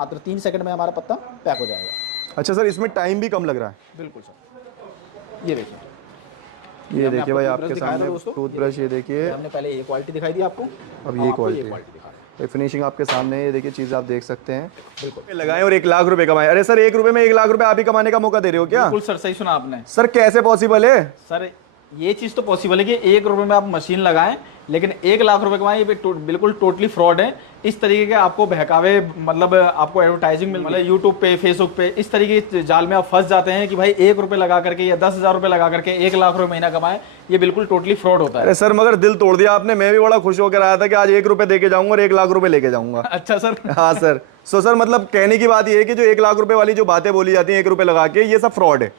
मात्र 3 सेकंड में हमारा पत्ता पैक हो जाएगा। अच्छा सर, इसमें टाइम भी कम लग रहा है। बिल्कुल सर। ये देखिए, ये देखिए भाई आपके सामने दोस्तों टूथब्रश, ये देखिए। हमने पहले ये क्वालिटी दिखाई दी आपको, अब ये क्वालिटी दिखा रहे हैं। फिनिशिंग आपके सामने है, ये देखिए चीज़ आप देख सकते हैं। बिल्कुल लगाएं और 1 लाख रुपए कमाएं। अरे सर, 1 रुपए में 1 लाख रुपए आप ही कमाने का मौका दे रहे हो क्या? बिल्कुल सर, सही सुना आपने। सर कैसे पॉसिबल है? सर ये चीज़ तो पॉसिबल है कि 1 रुपए में आप मशीन लगाएं, लेकिन 1 लाख रुपए कमाएं, ये बिल्कुल टोटली फ्रॉड है। इस तरीके के आपको बहकावे, मतलब आपको एडवर्टाइजिंग मिल, मतलब यूट्यूब पे, फेसबुक पे, इस तरीके के जाल में आप फंस जाते हैं कि भाई 1 रुपए लगा करके या 10,000 रुपए लगा करके 1 लाख रुपए महीना कमाए। ये बिल्कुल टोटली फ्रॉड होता है। अरे सर, मगर दिल तोड़ दिया आपने। मैं भी बड़ा खुश होकर आया था कि आज 1 रुपए दे के जाऊंगा और 1 लाख रुपए लेके जाऊंगा। अच्छा सर। हाँ सर। सर मतलब कहने की बात ये है कि जो 1 लाख रुपए वाली जो बातें बोली जाती हैं 1 रुपए लगा के, ये सब फ्रॉड है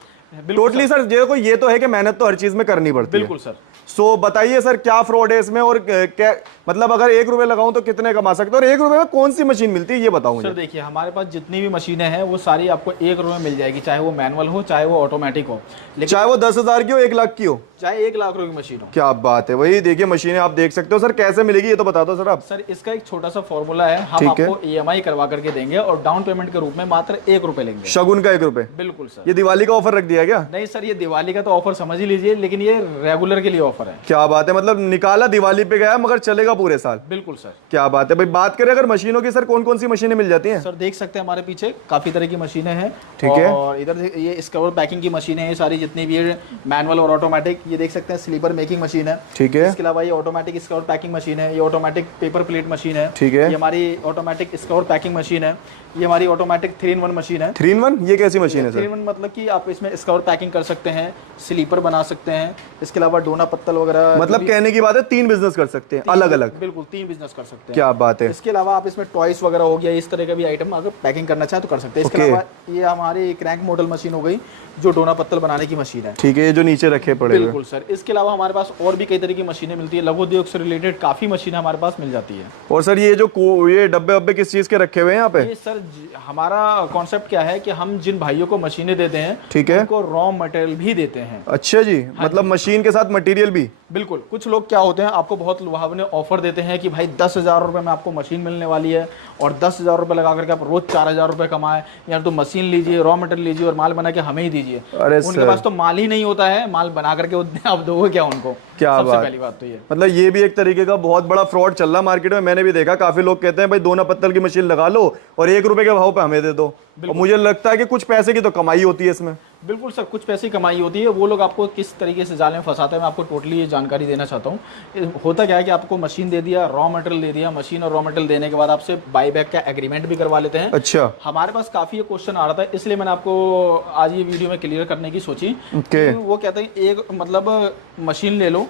टोटली सर। देखो, ये तो है कि मेहनत तो हर चीज में करनी पड़ती है। बिल्कुल सर। सो बताइए सर, क्या फ्रॉड है इसमें, और क्या मतलब अगर 1 रुपए लगाऊं तो कितने कमा सकते हो, और 1 रुपए में कौन सी मशीन मिलती है ये बताओ मुझे। सर देखिए, हमारे पास जितनी भी मशीनें हैं वो सारी आपको 1 रुपए में मिल जाएगी, चाहे वो मैनुअल हो चाहे वो ऑटोमेटिक हो, लेकिन चाहे वो 10,000 की हो, 1 लाख की हो, चाहे 1 लाख रुपए की मशीन हो। क्या बात है। वही देखिए मशीनें आप देख सकते हो। सर कैसे मिलेगी ये तो बता दो सर आप। सर इसका एक छोटा सा फॉर्मूला है, हम आपको EMI करवा करके देंगे और डाउन पेमेंट के रूप में मात्र 1 रुपए लेंगे। शगुन का 1 रुपए? बिल्कुल सर। ये दिवाली का ऑफर रख दिया क्या? नहीं सर, ये दिवाली का तो ऑफर समझ ही लीजिए, लेकिन ये रेगुलर के लिए ऑफर है। क्या बात है, मतलब निकाला दिवाली पे गया मगर चलेगा पूरे साल। बिल्कुल सर। क्या बात है भाई। बात करें अगर मशीनों की, सर कौन कौन सी मशीनें मिल जाती हैं? सर देख सकते हैं हमारे पीछे काफी तरह की मशीनें हैं। ठीक है। और इधर ये स्कवर पैकिंग की मशीनें हैं सारी, जितनी भी है मैनुअल और ऑटोमेटिक। ये देख सकते हैं स्लीपर मेकिंग मशीन है। ठीक है। इसके अलावा ये ऑटोमेटिक स्कवर पैकिंग मशीन है, ये ऑटोमेटिक पेपर प्लेट मशीन है। ठीक है। ये हमारी ऑटोमेटिक स्कवर पैकिंग मशीन है। ये हमारी ऑटोमेटिक 3-in-1 मशीन है। 3-in-1 ये कैसी मशीन है सर? 3-in-1 मतलब कि आप इसमें स्कवर पैकिंग कर सकते हैं, स्लीपर बना सकते हैं, इसके अलावा डोना पत्तल वगैरह। मतलब कहने की बात है 3 बिजनेस कर सकते हैं अलग अलग। बिल्कुल 3 बिजनेस कर सकते हैं। क्या बात है। इसके अलावा आप इसमें टॉयस वगैरह हो गया, इस तरह का भी आइटम अगर पैकिंग करना चाहे तो कर सकते हैं। इसके अलावा ये हमारी क्रैंक मॉडल मशीन हो गई, जो डोना पत्तल बनाने की मशीन है। ठीक है, ये जो नीचे रखे पड़े। बिल्कुल सर। इसके अलावा हमारे पास और भी कई तरह की मशीनें मिलती है, लघु उद्योग से रिलेटेड काफी मशीनें हमारे पास मिल जाती है। और सर ये जो ये डब्बे वब्बे किस चीज के रखे हुए हैं यहाँ पे? ये सर हमारा कॉन्सेप्ट क्या है कि हम जिन भाइयों को मशीनें देते हैं, ठीक है, उनको रॉ मटेरियल भी देते हैं। अच्छा जी, मतलब मशीन के साथ मटेरियल भी? बिल्कुल। कुछ लोग क्या होते हैं, आपको बहुत लुभावने ऑफर देते हैं कि भाई 10,000 रुपए में आपको मशीन मिलने वाली है और 10,000 रुपए लगा करके आप रोज 4,000 रुपए कमाए, यार तो मशीन लीजिए, रॉ मटेरियल लीजिए और माल बना के हमें ही दीजिए। अरे उनके पास तो माल ही नहीं होता है, माल बना करके आप दोगे क्या उनको? क्या सबसे बात। पहली बात तो ये, मतलब ये भी एक तरीके का बहुत बड़ा फ्रॉड चल रहा मार्केट में। मैंने भी देखा, काफी लोग कहते हैं भाई दोना पत्तल की मशीन लगा लो और 1 रुपए के भाव पे हमें दे दो। और मुझे लगता है कि कुछ पैसे की तो कमाई होती है इसमें। बिल्कुल सर, कुछ पैसे की कमाई होती है। वो लोग आपको किस तरीके से जाल में फंसाते हैं, मैं आपको टोटली ये जानकारी देना चाहता हूँ। होता क्या है कि आपको मशीन दे दिया, रॉ मटेरियल दे दिया, मशीन और रॉ मटेरियल देने के बाद आपसे बाई बैक का एग्रीमेंट भी करवा लेते हैं। अच्छा। हमारे पास काफी ये क्वेश्चन आ रहा था, इसलिए मैंने आपको आज ये वीडियो में क्लियर करने की सोची। वो कहते हैं एक मतलब मशीन ले लो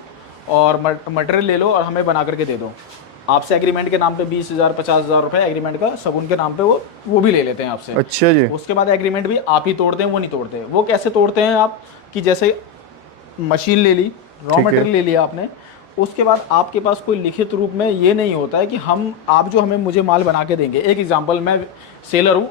और मटेरियल ले लो और हमें बना करके दे दो। आपसे एग्रीमेंट के नाम पे 20,000 50,000 रुपए एग्रीमेंट का सब उनके नाम पे वो भी ले लेते हैं आपसे। अच्छा जी। उसके बाद एग्रीमेंट भी आप ही तोड़ते हैं, वो नहीं तोड़ते। वो कैसे तोड़ते हैं आप, कि जैसे मशीन ले ली, रॉ मटेरियल ले लिया आपने, उसके बाद आपके पास कोई लिखित रूप में ये नहीं होता है कि आप जो मुझे माल बना के देंगे। एक एग्जाम्पल, मैं सेलर हूँ,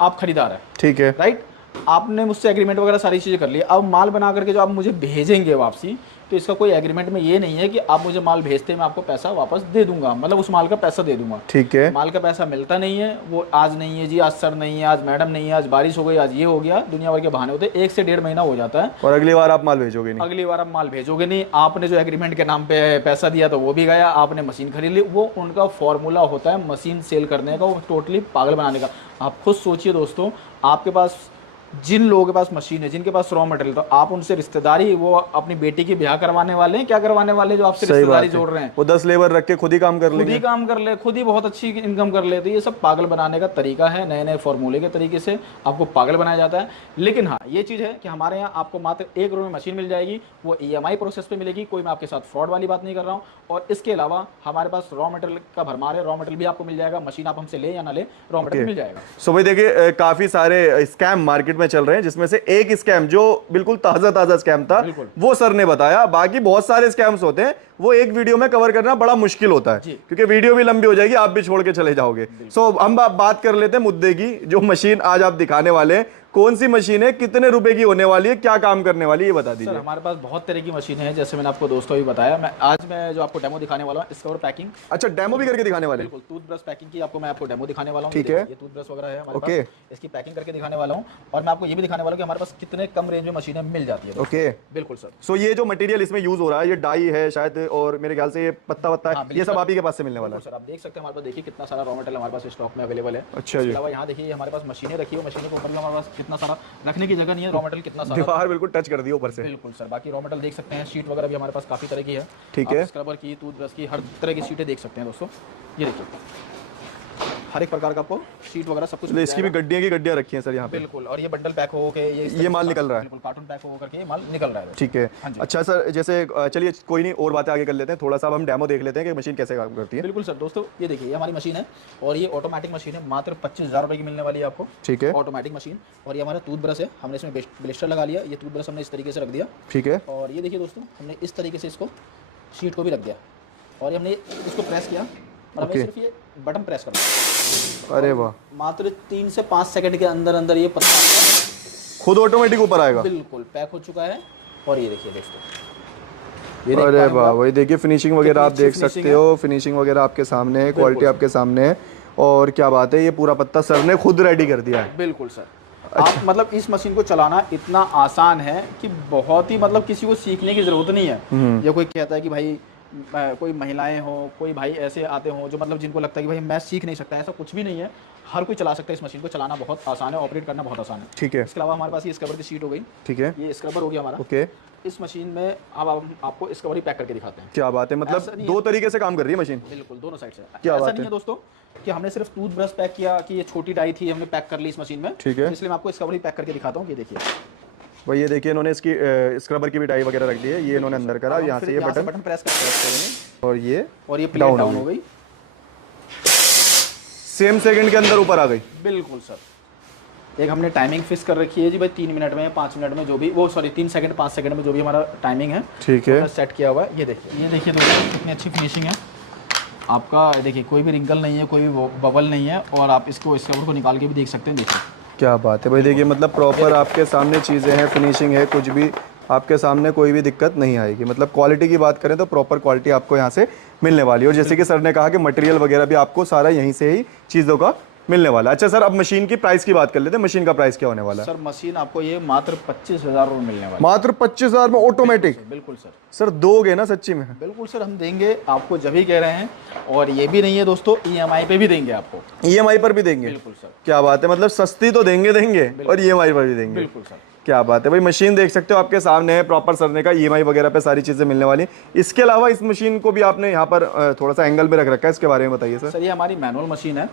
आप खरीदार है, ठीक है, राइट। आपने मुझसे एग्रीमेंट वगैरह सारी चीज़ें कर ली, अब माल बना करके जो आप मुझे भेजेंगे वापसी, तो इसका कोई एग्रीमेंट में ये नहीं है कि आप मुझे माल भेजते हैं मैं आपको पैसा वापस दे दूंगा, मतलब उस माल का पैसा दे दूंगा। ठीक है। माल का पैसा मिलता नहीं है। वो आज नहीं है जी, आज सर नहीं है, आज मैडम नहीं है, आज बारिश हो गई, आज ये हो गया, दुनिया भर के बहाने होते हैं। 1 से 1.5 महीना हो जाता है और अगली बार आप माल भेजोगे नहीं। अगली बार आप माल भेजोगे नहीं। आपने जो एग्रीमेंट के नाम पे पैसा दिया तो वो भी गया, आपने मशीन खरीद ली। वो उनका फॉर्मूला होता है मशीन सेल करने का, वो टोटली पागल बनाने का। आप खुद सोचिए दोस्तों, आपके पास जिन लोगों के पास मशीन है, जिनके पास रॉ मटेरियल, तो आप उनसे रिश्तेदारी, वो अपनी बेटी की ब्याह करवाने वाले हैं, क्या करवाने वाले जो आपसे रिश्तेदारी जोड़ रहे हैं? वो 10 लेबर रख के खुद ही काम कर लेंगे, खुद ही काम कर ले, खुद ही बहुत अच्छी इनकम कर ले। तो ये सब पागल बनाने का तरीका है, नए नए फॉर्मूले के तरीके से आपको पागल बनाया जाता है। लेकिन हाँ, ये चीज़ है कि हमारे यहाँ आपको मात्र 1 रुपये में मशीन मिल जाएगी, वो EMI प्रोसेस पे मिलेगी। कोई मैं आपके साथ फ्रॉड वाली बात नहीं कर रहा हूँ। और इसके अलावा हमारे पास रॉ मटेरियल का भरमार है, रॉ मटेरियल भी आपको मिल जाएगा। मशीन आप हमसे ले या ना ले, रॉ मटेरियल मिल जाएगा। सो भाई देखिए, काफी सारे स्कैम मार्केट में चल रहे हैं, जिसमें से एक स्कैम जो बिल्कुल ताजा स्कैम था वो सर ने बताया। बाकी बहुत सारे स्कैम्स होते हैं, वो एक वीडियो में कवर करना बड़ा मुश्किल होता है, क्योंकि वीडियो भी लंबी हो जाएगी, आप भी छोड़ के चले जाओगे। सो हम बात कर लेते हैं मुद्दे की। जो मशीन आज आप दिखाने वाले हैं कौन सी मशीन है, कितने रुपए की होने वाली है, क्या काम करने वाली है, ये बता सर दीजिए। हमारे पास बहुत तरह की मशीनें हैं, जैसे मैंने आपको दोस्तों भी बताया। मैं जो आपको डेमो दिखाने वाला हूँ, इसका और पैकिंग। अच्छा, डेमो भी करके दिखाने वाले हैं? बिल्कुल, टूथब्रश पैकिंग की आपको डेमो दिखाने वाला हूँ। ठीक है, ये टूथब्रश वगैरह है हमारे ओके, पास, इसकी पैकिंग करके दिखाने वाला हूँ। और मैं आपको ये भी दिखाने वाला हूँ कि हमारे पास कितने कम रेंज में मशीनें मिल जाती है। ओके, बिल्कुल सर। सो ये जो मटेरियल इसमें यूज हो रहा है, ये डाई है शायद, और मेरे ख्याल से ये पत्ता वत्ता है, ये सब आप ही के पास से मिलने वाला है? सर आप देख सकते हैं हमारे पास, देखिए कितना सारा रॉ मटेरियल हमारे पास स्टॉक में अवेलेबल है। अच्छा जी। इसके अलावा यहाँ देखिए हमारे पास मशीनें रखी है, मशीनों के ऊपर भी हमारे पास कितना सारा रखने की जगह नहीं है, रॉ मटेरियल कितना सारा, दीवार बिल्कुल टच कर दी ऊपर से। बिल्कुल सर। बाकी रॉ मटेरियल देख सकते हैं, शीट वगैरह भी हमारे पास काफी तरह की है। ठीक है, स्क्रबर की, टूथब्रश की, हर तरह की शीटें देख सकते हैं दोस्तों। ये देखिए हर एक प्रकार का आपको शीट वगैरह सब कुछ मिल इसकी भी गड्डियां की गड्डियां रखी हैं सर यहाँ पे? बिल्कुल। और ये बंडल पैक हो के ये माल निकल रहा है? बिल्कुल, कार्टून पैक हो करके ये माल निकल रहा है। ठीक है, अच्छा सर, जैसे चलिए कोई नहीं, और बातें आगे कर लेते हैं, थोड़ा सा हम डेमो देख लेते हैं कि मशीन कैसे काम करती है। बिल्कुल सर। दोस्तों ये देखिए, ये हमारी मशीन है और ये ऑटोमेटिक मशीन है, मात्र 25,000 रुपये की मिलने वाली है आपको। ठीक है, ऑटोमेटिक मशीन। और ये हमारा टूथब्रश है, हमने इसमें ब्लेस्टर लगा लिया, ये टूथब्रश हमने इस तरीके से रख दिया। ठीक है, और ये देखिए दोस्तों, हमने इस तरीके से इसको शीट को भी रख दिया और ये हमने इसको प्रेस किया और हमें सिर्फ ये बटन प्रेस करना। अरे वाह, मात्र 3 से 5 सेकंड के अंदर अंदर ये पत्ता खुद ऑटोमेटिक ऊपर आएगा। बिल्कुल पैक हो चुका है। और ये देखिए दोस्तों, अरे वाह, वही देखिए फिनिशिंग वगैरह आप देख सकते हो, फिनिशिंग वगैरह आपके सामने है, क्वालिटी आपके सामने है। और क्या बात है, ये पूरा पत्ता सर ने खुद रेडी कर दिया है। बिल्कुल सर। आप मतलब इस मशीन को चलाना इतना आसान है कि बहुत ही मतलब किसी को सीखने की जरूरत नहीं है। ये कोई कहता है कि भाई कोई महिलाएं हो, कोई भाई ऐसे आते हो जो मतलब जिनको लगता है कि भाई मैं सीख नहीं सकता, ऐसा कुछ भी नहीं है। हर कोई चला सकता है इस मशीन को, चलाना बहुत आसान है, ऑपरेट करना बहुत आसान है। ठीक है, इसके अलावा हमारे पास ये स्क्रबर की शीट हो गई। ठीक है, ये स्क्रबर हो गया हमारा। ओके, इस मशीन में अब आपको स्क्रबर ही पैक करके दिखाते हैं। क्या बात है, मतलब दो तरीके से काम कर रही है मशीन? बिल्कुल, दोनों साइड से। क्या ऐसा बात नहीं है दोस्तों कि हमने सिर्फ टूथब्रश पैक किया कि ये छोटी डाई थी हमने पैक कर ली इस मशीन में। ठीक है, इसलिए मैं आपको स्क्रबर ही पैक करके दिखाता हूँ। ये देखिए भाई, ये देखिए इन्होंने इसकी स्क्रबर की भी डाई वगैरह रख दी है, ये इन्होंने अंदर करा, यहाँ से ये बटन प्रेस करके और ये प्लेट डाउन हो गई, सेम सेकंड के अंदर ऊपर आ गई। बिल्कुल सर। एक हमने टाइमिंग फिक्स कर रखी है जी भाई, 3 मिनट में, 5 मिनट में, जो भी वो 3 सेकंड 5 सेकंड में जो भी हमारा टाइमिंग है, ठीक है, सेट किया हुआ है। ये देखिए दोस्तों कितनी अच्छी फिनिशिंग है आपका। देखिए कोई भी रिंकल नहीं है, कोई भी बबल नहीं है। और आप इसको स्क्रबर को निकाल के भी देख सकते हैं। देखिए क्या बात है भाई, देखिए मतलब प्रॉपर आपके सामने चीज़ें हैं, फिनिशिंग है, कुछ भी आपके सामने कोई भी दिक्कत नहीं आएगी। मतलब क्वालिटी की बात करें तो प्रॉपर क्वालिटी आपको यहाँ से मिलने वाली है। और जैसे कि सर ने कहा कि मटेरियल वगैरह भी आपको सारा यहीं से ही चीज़ों का मिलने वाला है। अच्छा सर, अब मशीन की प्राइस की बात कर लेते हैं, मशीन का प्राइस क्या होने वाला है? सर मशीन आपको ये मात्र 25,000 रुपये मिलने वाला है। मात्र 25,000 में ऑटोमेटिक? बिल्कुल सर। सर दोगे ना सच्ची में? बिल्कुल सर, हम देंगे आपको, जब ही कह रहे हैं। और ये भी नहीं है दोस्तों, EMI पे भी देंगे आपको। EMI पर भी देंगे? बिल्कुल सर। क्या बात है, मतलब सस्ती तो देंगे और EMI पर भी देंगे? बिल्कुल सर। क्या बात है भाई, मशीन देख सकते हो आपके सामने है, प्रॉपर सरने का, EMI वगैरह पे सारी चीजें मिलने वाली। इसके अलावा इस मशीन को भी आपने यहाँ पर थोड़ा सा एंगल में रख रखा है, इसके बारे में बताइए सर। सर ये हमारी मैनुअल मशीन है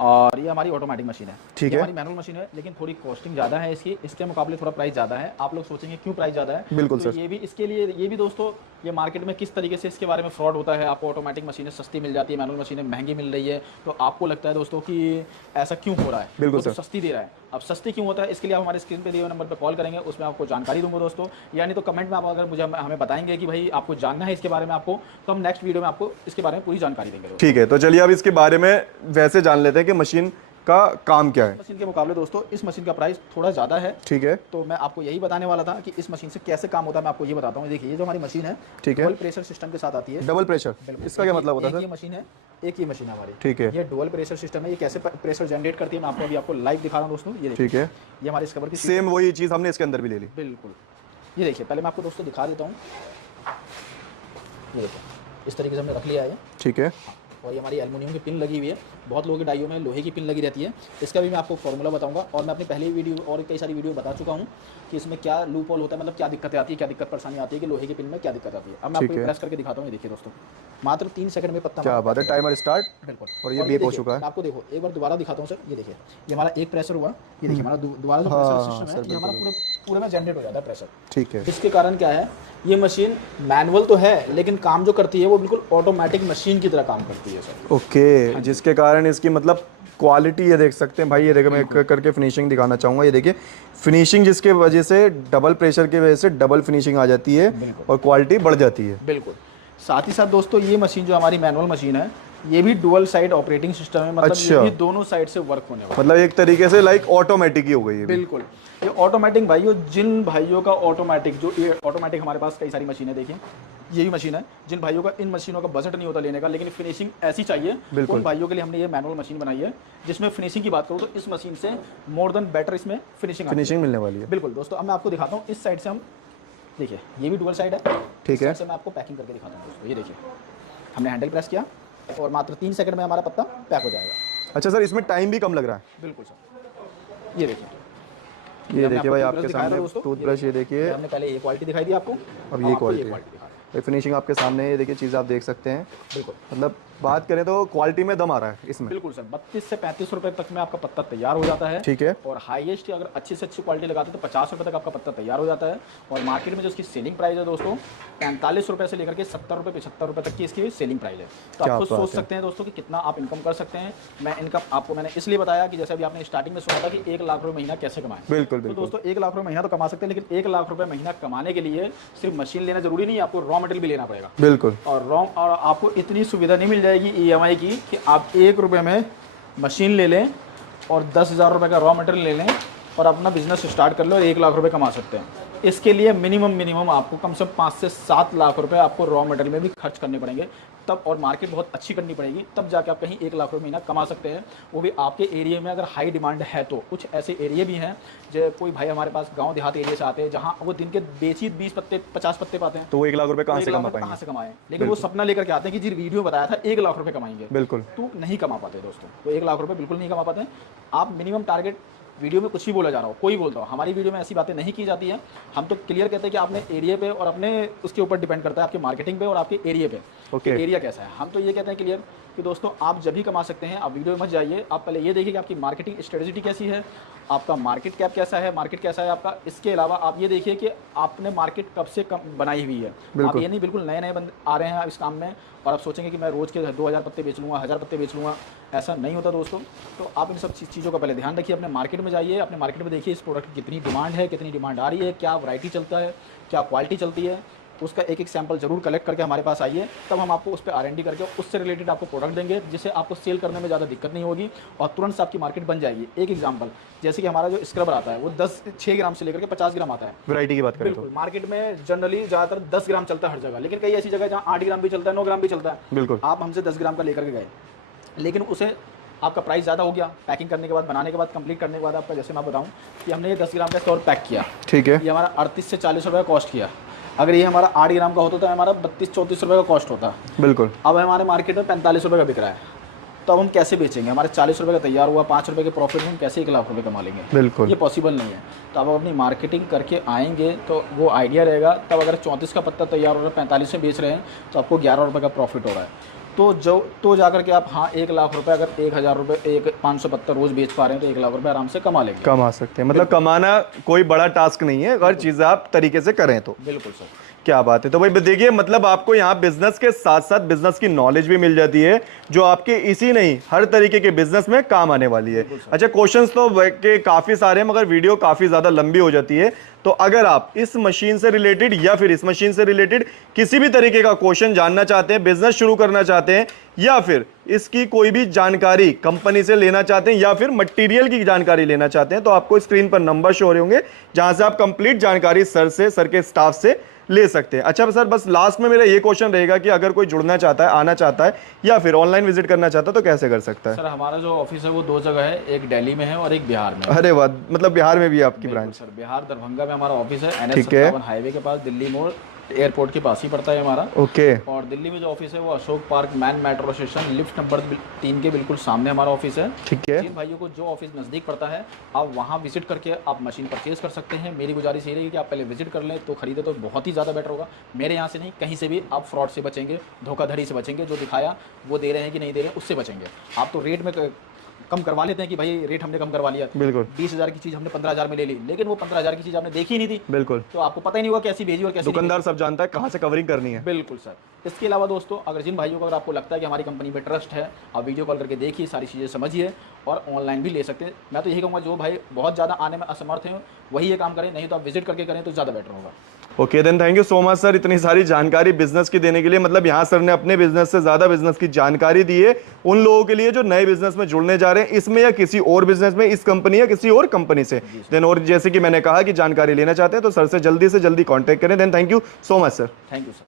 और ये हमारी ऑटोमेटिक मशीन है। ठीक है, हमारी मैनुअल मशीन है, लेकिन थोड़ी कॉस्टिंग ज़्यादा है इसकी, इसके मुकाबले थोड़ा प्राइस ज़्यादा है। आप लोग सोचेंगे क्यों प्राइस ज़्यादा है? बिल्कुल तो सर। ये भी इसके लिए, ये भी दोस्तों, ये मार्केट में किस तरीके से इसके बारे में फ्रॉड होता है। आपको ऑटोमेटिक मशीनें सस्ती मिल जाती है, मैनुअल मशीनें महंगी मिल रही है। तो आपको लगता है दोस्तों कि ऐसा क्यों हो रहा है? बिल्कुल तो सस्ती दे रहा है। अब सस्ती क्यों होता है, इसके लिए आप हमारे स्क्रीन पे दिए हुए नंबर पर कॉल करेंगे, उसमें आपको जानकारी दूंगा दोस्तों। यानी तो कमेंट में आप अगर मुझे हमें बताएंगे कि भाई आपको जानना है इसके बारे में आपको, तो हम नेक्स्ट वीडियो में आपको इसके बारे में पूरी जानकारी देंगे। ठीक है, तो चलिए अब इसके बारे में वैसे जान लेते हैं कि मशीन का काम क्या है। मशीन के मुकाबले दोस्तों इस मशीन का प्राइस थोड़ा ज़्यादा है। ठीक है, तो मैं आपको यही बताने वाला था कि इस मशीन से कैसे काम होता है, मैं आपको ये बताता हूँ। देखिए ये जो हमारी मशीन है, ठीक है, डुअल प्रेशर सिस्टम के साथ आती है। डबल प्रेशर, इसका क्या मतलब होता है सर? सर? ये मशीन है, एक ही मशीन है हमारी। ठीक है, ये डुअल प्रेशर सिस्टम है। ये कैसे प्रेशर जनरेट करती है, मैं आपको लाइव दिखा रहा हूँ दोस्तों। ये ठीक है, ये हमारे स्क्रबर की सेम वही चीज़ हमने इसके अंदर भी ले ली। बिल्कुल। ये देखिए, पहले मैं आपको दोस्तों दिखा देता हूँ। ये देखिए इस तरीके से हमने रख लिया है। ठीक है, और ये हमारी एल्युमिनियम की पिन लगी हुई है। बहुत लोगों के डाइयों में लोहे की पिन लगी रहती है। इसका भी मैं आपको फॉर्मूला बताऊंगा। और मैं अपनी पहली वीडियो और कई सारी वीडियो बता चुका हूँ कि इसमें क्या लूप होल होता है, मतलब क्या दिक्कतें आती है, क्या दिक्कत परेशानी आती है कि लोहे की पिन में क्या दिक्कत आती है। अब मैं आपको प्रेस करके दिखाता हूँ। ये देखिए दोस्तों, मात्र 3 सेकंड में पत्ता। क्या बात है, टाइमर स्टार्ट। बिल्कुल। और ये बेक हो चुका है। आपको देखो एक बार दोबारा दिखाता हूँ सर। ये देखिए, ये हमारा एक प्रेशर हुआ। ये देखिए हमारा दोबारा जो प्रेशर सिस्टम है, ये हमारा पूरे में जनरेट हो जाता है प्रेशर। ठीक है, इसके कारण क्या है, ये मशीन मैनुअल तो है, लेकिन काम जो करती है वो बिल्कुल ऑटोमेटिक मशीन की तरह काम करती है सर। ओके, जिसके कारण इसकी मतलब क्वालिटी ये देख सकते हैं भाई। ये देखो, मैं एक करके फिनिशिंग दिखाना चाहूँगा। ये देखिए फिनिशिंग, जिसके वजह से डबल प्रेशर की वजह से डबल फिनिशिंग आ जाती है और क्वालिटी बढ़ जाती है। बिल्कुल। साथ ही साथ दोस्तों ये मशीन जो हमारी मैनुअल मशीन है, ये भी डुअल साइड ऑपरेटिंग सिस्टम है, मतलब अच्छा। ये भी दोनों साइड से वर्क होने वाला मतलब एक तरीके से लाइक ऑटोमेटिक ही हो गई है। बिल्कुल, ये ऑटोमेटिक भाइयों, जिन भाइयों का ऑटोमेटिक, जो ये ऑटोमेटिक हमारे पास कई सारी मशीनें देखिए, यही मशीन है, जिन भाइयों का इन मशीनों का बजट नहीं होता लेने का, लेकिन फिनिशिंग ऐसी चाहिए, उन भाइयों के लिए हमने ये मैनुअल मशीन बनाई है, जिसमें फिनिशिंग की बात करूँ तो इस मशीन से मोर देन बेटर इसमें फिनिशिंग मिलने वाली है। बिल्कुल दोस्तों, अब मैं आपको दिखाता हूँ इस साइड से, हम देखिए ये भी डुअल साइड है, ठीक है। से मैं आपको पैकिंग करके दिखाता हूँ दोस्तों। ये देखिए, हमने हैंडल प्रेस किया और मात्र 3 सेकंड में हमारा पत्ता पैक हो जाएगा। अच्छा सर, इसमें टाइम भी कम लग रहा है। बिल्कुल सर, ये देखिए, ये देखिए भाई आपके सामने टूथब्रश, ये देखिए, हमने पहले ये क्वालिटी दिखाई दी आपको, अब ये क्वालिटी, फिनिशिंग आपके सामने है, ये देखिए चीज़ आप देख सकते हैं। बिल्कुल, मतलब बात करें तो क्वालिटी में दम आ रहा है इसमें। बिल्कुल सर, 32 से 35 रुपए तक में आपका पत्ता तैयार हो जाता है। ठीक है। और हाईएस्ट अगर अच्छी से अच्छी क्वालिटी लगाते हैं तो 50 रुपए तक आपका पत्ता तैयार हो जाता है। और मार्केट में जो इसकी सेलिंग प्राइस है दोस्तों, 45 रुपए से लेकर के 70 रुपए 75 रुपए तक की इसकी सेलिंग प्राइस है। तो आप खुद सोच सकते हैं दोस्तों कि कितना आप इनकम कर सकते हैं। मैं इनकम आपको मैंने इसलिए बताया कि जैसे अभी आपने स्टार्टिंग में सुना था कि 1 लाख रुपए महीना कैसे कमाएं। बिल्कुल तो बिल्कुल। दोस्तों 1 लाख रुपए महीना तो कमा सकते हैं, लेकिन 1 लाख रुपए महीना कमाने के लिए सिर्फ मशीन लेना जरूरी नहीं है, आपको रॉ मटेरियल भी लेना पड़ेगा। बिल्कुल। और आपको इतनी सुविधा नहीं मिल जाएगी EMI की कि आप 1 रुपये में मशीन ले लें और 10,000 रुपये का रॉ मटेरियल ले लें और अपना बिजनेस स्टार्ट कर लो और 1 लाख रुपए कमा सकते हैं। इसके लिए मिनिमम आपको कम से कम 5 से 7 लाख रुपए आपको रॉ मटेरियल में भी खर्च करने पड़ेंगे तब, और मार्केट बहुत अच्छी करनी पड़ेगी, तब जाके आप कहीं 1 लाख रुपए महीना कमा सकते हैं। वो भी आपके एरिया में अगर हाई डिमांड है तो। कुछ ऐसे एरिया भी हैं जो कोई भाई हमारे पास गांव देहात एरिया से आते हैं जहां वो दिन के बेची 20 पत्ते 50 पत्ते पाते हैं, तो वो 1 लाख रुपए कहाँ से कमा कहाँ पाएंगे? से कमाएं? लेकिन वो सपना लेकर के आते हैं कि जी वीडियो बताया था 1 लाख रुपए कमाएंगे, बिल्कुल, तो नहीं कमा पाते दोस्तों। तो 1 लाख रुपए बिल्कुल नहीं कमा पाते हैं। आप मिनिमम टारगेट, वीडियो में कुछ भी बोला जा रहा हो, कोई बोलता हो, हमारी वीडियो में ऐसी बातें नहीं की जाती हैं। हम तो क्लियर कहते हैं कि आपने एरिया पे और अपने उसके ऊपर डिपेंड करता है, आपके मार्केटिंग पे और आपके एरिया पे, ओके। एरिया कैसा है। हम तो ये कहते हैं क्लियर कि दोस्तों आप जब भी कमा सकते हैं, आप वीडियो में मत जाइए, आप पहले ये देखिए कि आपकी मार्केटिंग स्ट्रेटजी कैसी है, आपका मार्केट कैप कैसा है, मार्केट कैसा है आपका। इसके अलावा आप ये देखिए कि आपने मार्केट कब से कम बनाई हुई है। आप ये नहीं बिल्कुल नए बंदे आ रहे हैं इस काम में और आप सोचेंगे कि मैं रोज़ के 2000 पत्ते बेच लूँगा, 1000 पत्ते बेच लूँगा, ऐसा नहीं होता दोस्तों। तो आप इन सब चीज़ों का पहले ध्यान रखिए, अपने मार्केट में जाइए, अपने मार्केट में देखिए इस प्रोडक्ट की कितनी डिमांड है, कितनी डिमांड आ रही है, क्या वैरायटी चलता है, क्या क्वालिटी चलती है, उसका एक सैंपल जरूर कलेक्ट करके हमारे पास आइए, तब हम आपको उस पर R&D करके उससे रिलेटेड आपको प्रोडक्ट देंगे, जिससे आपको सेल करने में ज़्यादा दिक्कत नहीं होगी और तुरंत से आपकी मार्केट बन जाएगी। एक एग्जांपल, जैसे कि हमारा जो स्क्रबर आता है वो 6 ग्राम से लेकर के 50 ग्राम आता है। वैरायटी की बात करें तो मार्केट में जनरली ज़्यादातर 10 ग्राम चलता है हर जगह, लेकिन कई ऐसी जगह जहाँ 8 ग्राम भी चलता है, 9 ग्राम भी चलता है। बिल्कुल। आप हमसे 10 ग्राम का लेकर के गए, लेकिन उसे आपका प्राइस ज़्यादा हो गया, पैकिंग करने के बाद, बनाने के बाद, कंप्लीट करने के बाद आपका, जैसे मैं बताऊँ कि हमने ये 10 ग्राम का स्टोर पैक किया, ठीक है, ये हमारा 38 से 40 रुपये कॉस्ट किया। अगर ये हमारा 8 ग्राम का होता तो हमारा 32-34 रुपये का कॉस्ट होता। बिल्कुल। अब हमारे मार्केट में 45 रुपये का बिक रहा है, तो अब हम कैसे बेचेंगे? हमारे 40 रुपये का तैयार हुआ, 5 रुपये के प्रॉफिट में हम कैसे 1 लाख रुपये कमा लेंगे? बिल्कुल, ये पॉसिबल नहीं है। तो आप अपनी मार्केटिंग करके आएंगे तो वो आइडिया रहेगा। तब अगर 34 का पत्ता तैयार हो रहा है, 45 में बेच रहे हैं, तो आपको 11 रुपये का प्रॉफिट हो रहा है। तो जाकर के आप, हाँ, 1 लाख रुपए, अगर 1000 रुपये, 500 पत्ता रोज बेच पा रहे हैं तो 1 लाख रुपए आराम से कमा लेंगे, कमा सकते हैं। मतलब कमाना कोई बड़ा टास्क नहीं है, हर चीज़ आप तरीके से करें तो। बिल्कुल सर, क्या बात है। तो भाई देखिए, मतलब आपको यहाँ बिजनेस के साथ साथ बिजनेस की नॉलेज भी मिल जाती है, जो आपके इसी नहीं हर तरीके के बिजनेस में काम आने वाली है। अच्छा, क्वेश्चंस तो के काफ़ी सारे हैं, मगर वीडियो काफ़ी ज़्यादा लंबी हो जाती है। तो अगर आप इस मशीन से रिलेटेड या फिर इस मशीन से रिलेटेड किसी भी तरीके का क्वेश्चन जानना चाहते हैं, बिजनेस शुरू करना चाहते हैं, या फिर इसकी कोई भी जानकारी कंपनी से लेना चाहते हैं, या फिर मटेरियल की जानकारी लेना चाहते हैं, तो आपको स्क्रीन पर नंबर शो हो रहे होंगे, जहां से आप कंप्लीट जानकारी सर के स्टाफ से ले सकते हैं। अच्छा सर, बस लास्ट में मेरा ये क्वेश्चन रहेगा कि अगर कोई जुड़ना चाहता है, आना चाहता है, या फिर ऑनलाइन विजिट करना चाहता है, तो कैसे कर सकता है? सर हमारा जो ऑफिस है वो 2 जगह है, एक दिल्ली में है और एक बिहार में है। अरे वाह, मतलब बिहार में भी आपकी ब्रांच? सर बिहार दरभंगा में हमारा ऑफिस है, NH57 हाईवे के पास, दिल्ली मोड़ एयरपोर्ट के पास ही पड़ता है हमारा। ओके। और दिल्ली में जो ऑफिस है वो Ashok park man metro station lift number 3 के बिल्कुल सामने हमारा ऑफिस है। ठीक है। जिन भाइयों को जो ऑफिस नज़दीक पड़ता है, आप वहाँ विजिट करके आप मशीन परचेज कर सकते हैं। मेरी गुजारिश ये रहेगी कि आप पहले विजिट कर लें, तो खरीदे तो बहुत ही ज़्यादा बेटर होगा। मेरे यहाँ से नहीं, कहीं से भी आप फ्रॉड से बचेंगे, धोखाधड़ी से बचेंगे, जो दिखाया वो दे रहे हैं कि नहीं दे रहे हैं उससे बचेंगे। आप तो रेट में कम करवा लेते हैं कि भाई रेट हमने कम करवा लिया, बिल्कुल 20,000 की चीज़ हमने 15,000 में ले ली, लेकिन वो 15,000 की चीज़ आपने देखी नहीं थी, बिल्कुल, तो आपको पता ही नहीं हुआ कैसी भेजी और कैसी दुकानदार सब जानता है कहाँ से कवरिंग करनी है। बिल्कुल सर। इसके अलावा दोस्तों, अगर जिन भाइयों को अगर आपको लगता है कि हमारी कंपनी पे ट्रस्ट है, आप वीडियो कॉल करके देखिए, सारी चीज़ें समझिए और ऑनलाइन भी ले सकते हैं। मैं तो यही कहूँगा, जो भाई बहुत ज़्यादा आने में असमर्थ हैं वही ये काम करें, नहीं तो आप विजिट करके करें तो ज़्यादा बेटर होगा। Okay then, thank you so much sir, इतनी सारी जानकारी बिजनेस की देने के लिए। मतलब यहाँ सर ने अपने बिजनेस से ज्यादा बिजनेस की जानकारी दी है उन लोगों के लिए जो नए बिजनेस में जुड़ने जा रहे हैं, इसमें या किसी और बिजनेस में, इस कंपनी या किसी और कंपनी से। देन और जैसे कि मैंने कहा कि जानकारी लेना चाहते हैं तो सर से जल्दी कांटेक्ट करें। Then thank you so much sir. Thank you sir.